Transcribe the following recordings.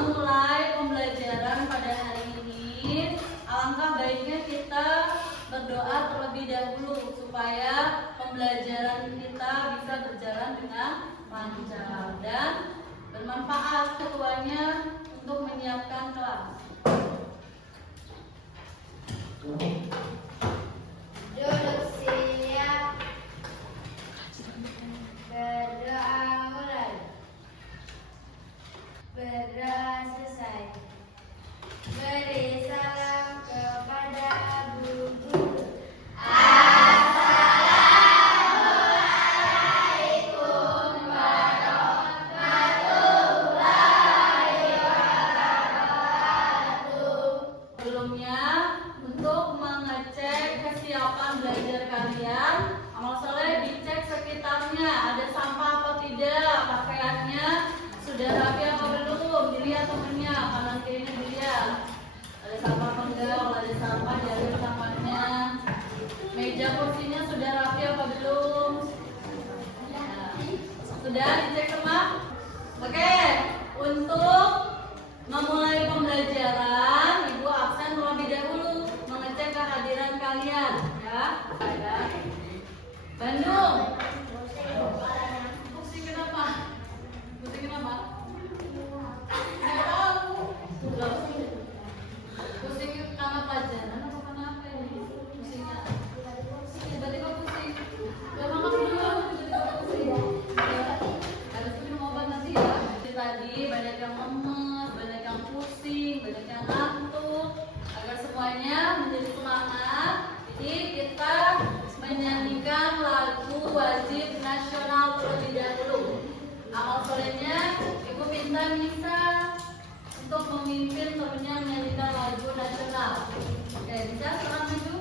memulai pembelajaran pada hari ini, alangkah baiknya kita berdoa terlebih dahulu supaya pembelajaran kita bisa berjalan dengan lancar dan bermanfaat. Ketuanya untuk menyiapkan kelas. Duduk siap. Berdoa mulai. Berdoa selesai. Beri salam kepada Bu Guru. Assalamualaikum warahmatullahi wabarakatuh. Sebelumnya, untuk mengecek kesiapan belajar kalian, amal soleh dicek sekitarnya, ada sampah apa tidak, pakaiannya sudah rapi apa belum, dilihat temennya, kanan kirinya dilihat, ada sampah apa enggak, kalau ada sampah diambil sampahnya, meja kursinya sudah rapi apa belum, nah, sudah dicek semua. Oke, untuk memulai pembelajaran, Ibu absen terlebih dahulu mengecek kehadiran kalian, ya. Bandung. Pusing kenapa? Pusing kenapa? Nggak tahu. Pusing karena pelajaran atau karena apa ini? Pusingnya? Tiba-tiba pusing. Gak makan dulu, tiba-tiba pusing. Harus minum obat nanti ya. Jadi tadi banyak yang lemes, banyak yang pusing, banyak yang ngantuk. Agar semuanya menjadi semangat, jadi kita menyanyikan lagu wajib nasional terlebih dahulu. Amal solehnya Ibu minta Nisa untuk memimpin temennya menyanyikan lagu nasional. Oke, bisa sekarang maju.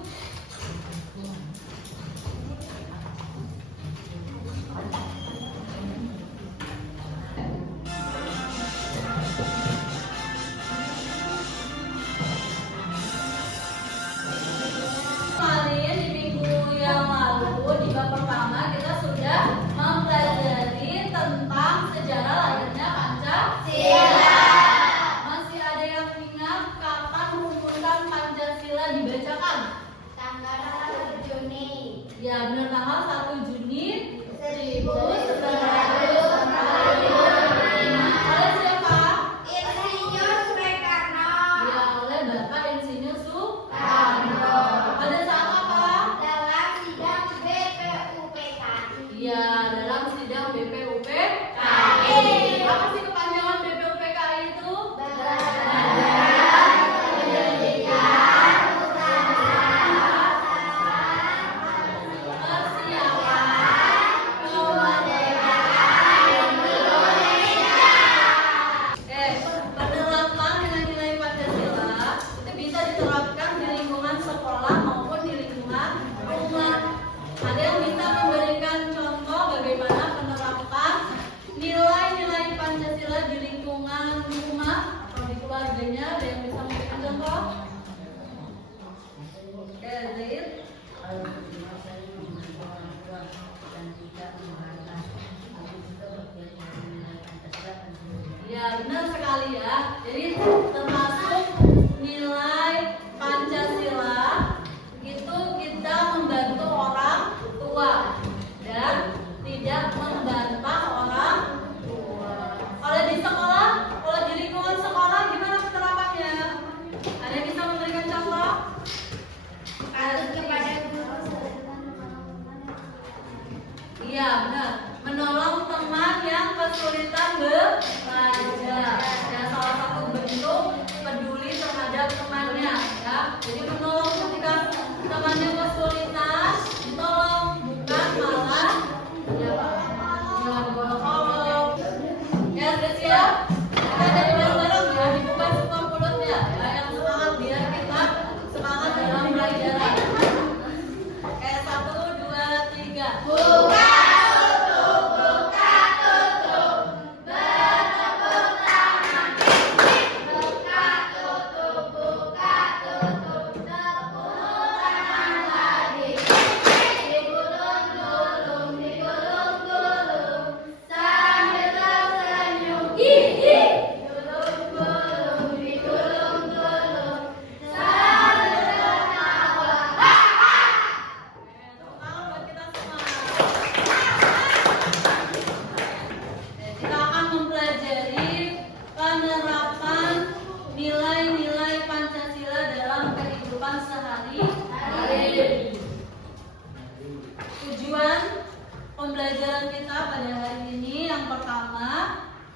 Kemarin di minggu yang lalu di bab pertama kita sudah mempelajari tentang sejarah lahirnya Pancasila. Masih ada yang ingat kapan rumusan Pancasila dibacakan? Tanggal 1 Juni. Ya, benar, tanggal 1 Juni 1945. 1945. Oleh siapa? Insinyur Soekarno. Ya, oleh Bapak Insinyur Soekarno. Pada saat apa? Dalam sidang BPUPKI. Ya, dalam sidang BPUPKI. KI. Apa sih kepanjangan BPUPKI itu? Badan Pendidikan Persiapan Kemerdekaan Indonesia. Penerapan nilai-nilai Pancasila itu bisa diterapkan di lingkungan sekolah maupun di lingkungan rumah. Ada yang bisa memberikan contoh bagaimana penerapan nilai-nilai Pancasila di lingkungan rumah atau di keluarganya? Ada yang bisa memberikan contoh? Oke, Zaid. Ya, benar sekali ya. Jadi termasuk nilai Pancasila itu kita membantu orang tua dan tidak membantah orang tua. Kalau di sekolah, kalau di lingkungan sekolah gimana penerapannya? Ada yang bisa memberikan contoh? Patuh kepada guru. Iya, benar. Menolong teman yang kesulitan belajar. Ya, salah satu bentuk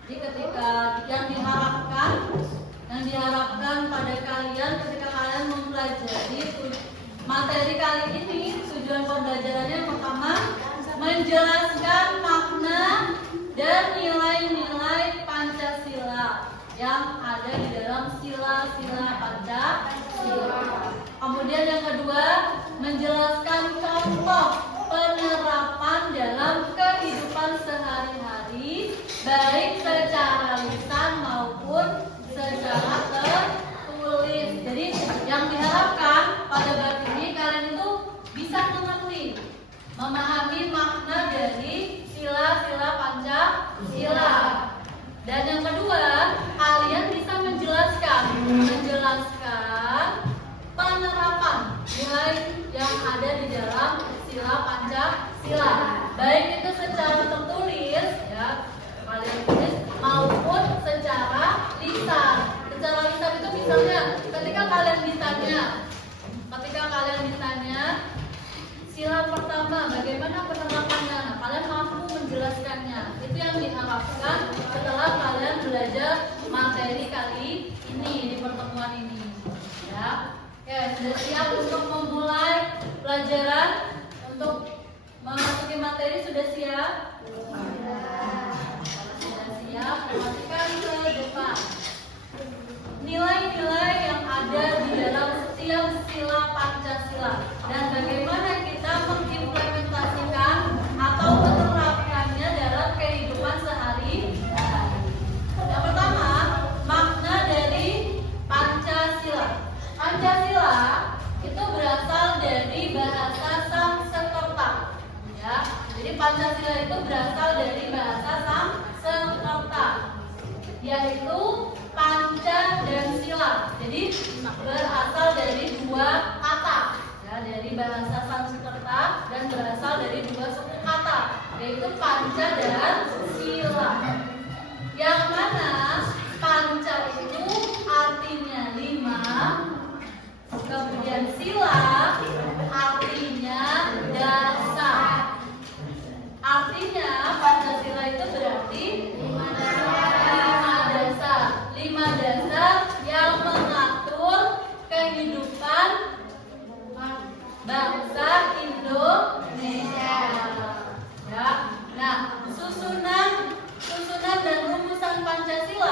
Jadi ketika yang diharapkan pada kalian ketika kalian mempelajari materi kali ini, tujuan pembelajarannya yang pertama menjelaskan makna dan nilai-nilai Pancasila yang ada di dalam sila-sila Pancasila. Kemudian yang kedua, menjelaskan contoh penerapan dalam kehidupan sehari-hari, baik secara lisan maupun secara tertulis. Jadi yang diharapkan pada bab ini kalian itu bisa mengerti, memahami makna dari sila-sila Pancasila. Dan yang kedua, kalian bisa menjelaskan penerapan nilai yang ada di dalam sila Pancasila, baik itu secara tertulis ya, kalian tulis, maupun secara lisan. Secara lisan itu misalnya ketika kalian ditanya sila pertama bagaimana penerapannya, nah, kalian mampu menjelaskannya. Itu yang diharapkan setelah kalian belajar materi kali ini di pertemuan ini ya. Oke, sudah siap untuk memulai pelajaran, untuk memasuki materi? Sudah siap? Sudah siap, perhatikan ke depan nilai-nilai yang ada di dalam setiap sila Pancasila dan bagaimana kita mengimplementasikan atau menerapkannya dalam kehidupan sehari-hari. Yang pertama, makna dari Pancasila. Pancasila itu berasal dari bahasa Sanskerta ya. Jadi Pancasila itu berasal dari bahasa Sanskerta, yaitu panca dan sila. Jadi berasal dari dua kata ya, dari bahasa Sanskerta, dan berasal dari dua suku kata, yaitu panca dan sila. Yang mana panca itu artinya 5, kemudian sila artinya dasar. Artinya Pancasila itu berarti 5 dasar yang mengatur kehidupan bangsa Indonesia ya. Nah, susunan dan rumusan Pancasila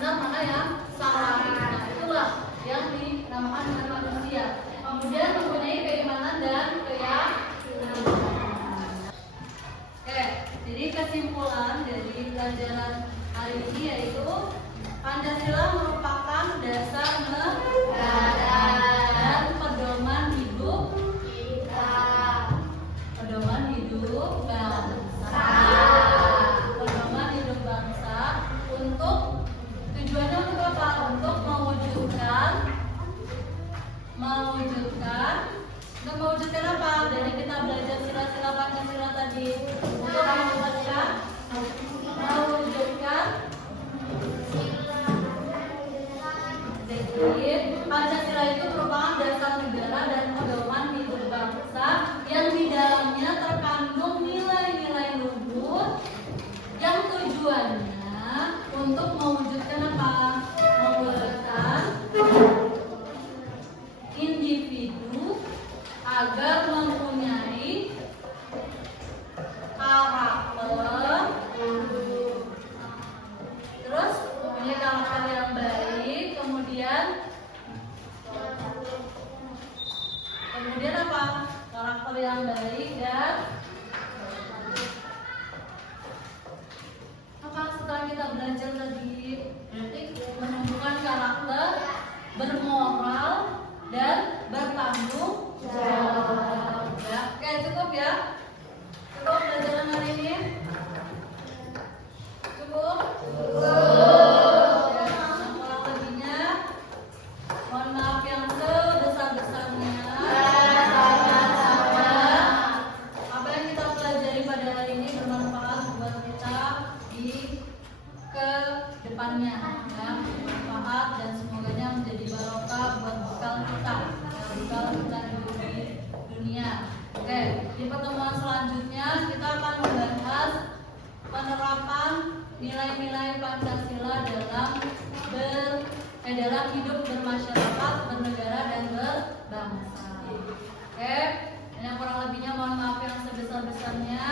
benar, mana yang salah. Nah, itulah yang dinamakan dengan manusia. Kemudian mempunyai keimanan dan keyakinan. Oke, jadi kesimpulan dari pelajaran hari ini yaitu Pancasila merupakan dasar negara dan pedoman hidup kita. pedoman hidup bangsa. Pedoman hidup bangsa untuk tujuannya untuk apa? Untuk mewujudkan apa? Dari kita belajar sila-sila Pancasila tadi untuk mewujudkan jadi Pancasila itu merupakan dasar negara dan pedoman hidup bangsa yang di dalamnya terkandung nilai-nilai luhur yang tujuannya untuk mewujudkan apa? Mewujudkan individu agar mempunyai karakter, terus punya karakter yang baik, kemudian apa? Karakter yang baik dan apa? Setelah kita belajar tadi, berarti menunjukkan karakter, bermoral dan bertanggung jawab. Ya, oke, cukup ya. Cukup pelajaran hari ini. Cukup. Ya, kurang lebihnya mohon maaf yang sebesar-besarnya. Apa yang kita pelajari pada hari ini bermanfaat buat kita di ke depannya, ya, bermanfaat dan semoganya menjadi barokah buat bekal kita, bekal kita hidup di dunia. Oke, di pertemuan selanjutnya kita akan membahas penerapan nilai-nilai Pancasila dalam hidup bermasyarakat, bernegara dan berbangsa. Oke, yang kurang lebihnya mohon maaf yang sebesar-besarnya.